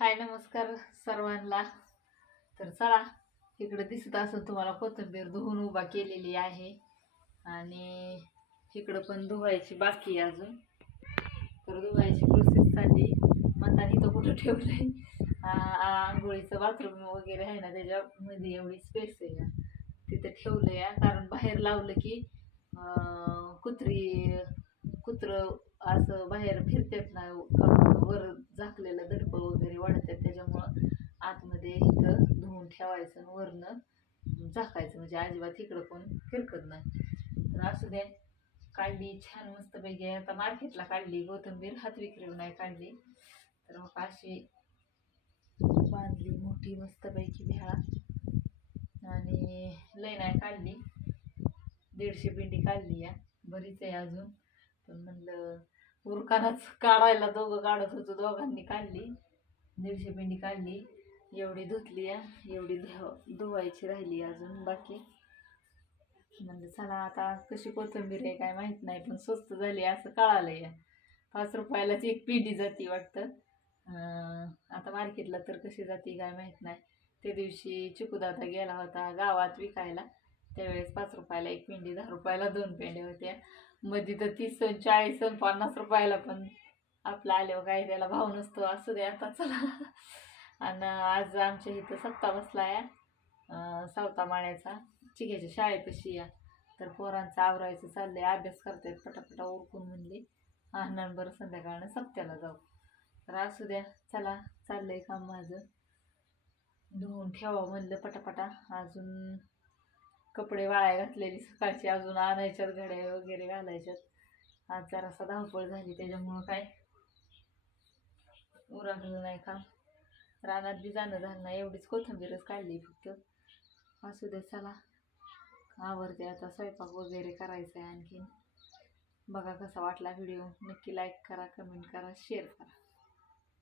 हाय नमस्कार सर्वांना. तर चला, इकडे दिसत असेल तुम्हाला कोथिंबीर धुवून उभा केलेली आहे आणि इकडं पण धुवायची बाकी आहे अजून. तर धुवायची प्रोसेस चालली. म्हणताना इथं कुठं ठेवलंय आंघोळीचं बाथरूम वगैरे आहे ना, त्याच्यामध्ये एवढी स्पेस आहे तिथे ठेवलंय. कारण बाहेर लावलं की कुत्रं असं बाहेर फिरतात ना, वर झाकलेलं दडपं वगैरे वाढतात, त्याच्यामुळं आतमध्ये इथं धुवून ठेवायचं आणि वरनं झाकायचं, म्हणजे अजिबात इकडं कोण फिरकत नाही. तर असू द्या, काढली छान मस्तपैकी. आता मार्केटला काढली कोथिंबीर, हात विक्री नाही काढली. तर मग अशी बांधली मोठी मस्तपैकी भेळा, आणि लय नाही काढली, 150 पिंडी काढली या. बरीच आहे अजून, पण म्हणलं उरकानाच काढायला दोघं काढत होतो, दोघांनी काढली. 150 पिंडी काढली. एवढी धुतली या, एवढी धुवायची राहिली अजून बाकी. म्हणजे चला, आता कशी कोथिंबीर आहे काय माहित नाही, पण स्वस्त झाली असं कळालंय या. 5 रुपयालाच एक पिंडी जाती वाटतं. आता मार्केटला तर कशी जाती काय माहित नाही. त्या दिवशी चिकूदादा गेला होता गावात विकायला, त्यावेळेस 5 रुपयाला एक पिंडी, 10 रुपयाला 2 पेंड्या होत्या. मध्ये तर 30 आणि 40 आणि 50 रुपयाला पण आपला आल्यावर काय त्याला भाव नसतो. असू दे आता चला. आणि आज आमच्या इथं सप्ताह बसला या सावता माळ्याचा, चिक्याच्या शाळेपाशी या. तर पोरांचं आवरायचं चाललंय, अभ्यास करतायत पटापटा उरकून. म्हणले आणणार बरं संध्याकाळनं सप्त्याला जाऊ. तर असू द्या, चला, चाललंय काम माझं. धुवून ठेवावं म्हणलं पटापटा. अजून कपडे वाळ्या घातलेली सकाळची, अजून आणायच्यात, घड्या वगैरे घालायच्यात. आज जरासा धावपळ झाली, त्याच्यामुळं काय उरकलं नाही काम. रानात बी जाणं झालं नाही, एवढीच कोथिंबीरच काढली फक्त. असू दे, चला आवरते आता, स्वयंपाक वगैरे करायचा आहे आणखीन. बघा कसा वाटला व्हिडिओ, नक्की लाईक करा, कमेंट करा, शेअर करा.